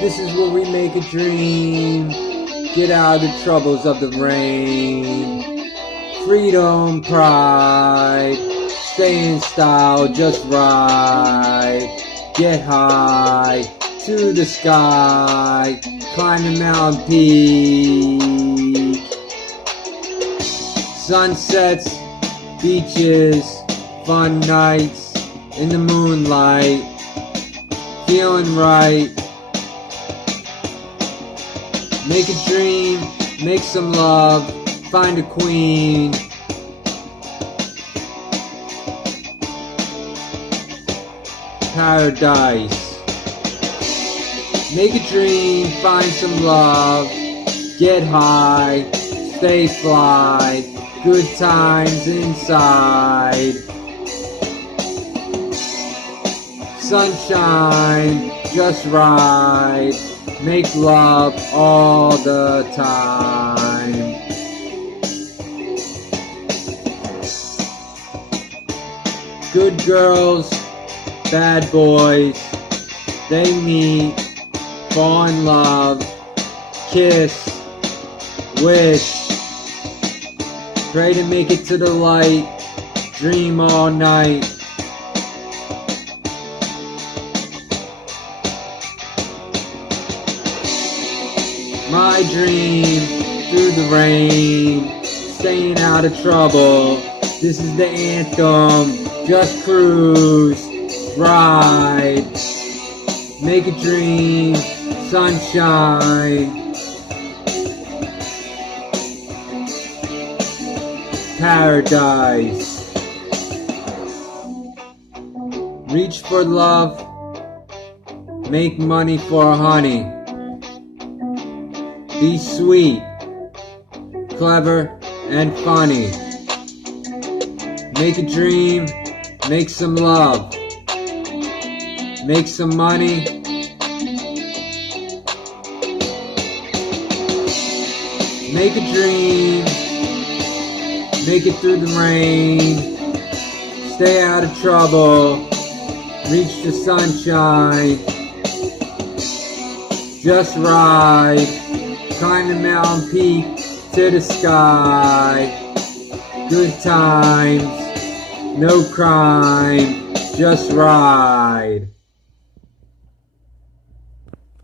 This is where we make a dream. Get out of the troubles of the rain. Freedom, pride. Stay in style, just right. Get high to the sky. Climb the mountain peak. Sunsets, beaches, fun nights in the moonlight. Feeling right. Make a dream, make some love, find a queen. Paradise. Make a dream, find some love, get high, stay fly, good times inside. Sunshine, just right, make love all the time. Good girls, bad boys, they meet, fall in love, kiss, wish, pray to make it to the light, dream all night. My dream, through the rain, staying out of trouble. This is the anthem, just cruise, ride. Make a dream, sunshine. Paradise. Reach for love, make money for honey. Be sweet, clever, and funny. Make a dream, make some love, make some money. Make a dream, make it through the rain, stay out of trouble, reach the sunshine, just ride, climb the mountain peak to the sky, good times, no crime, just ride.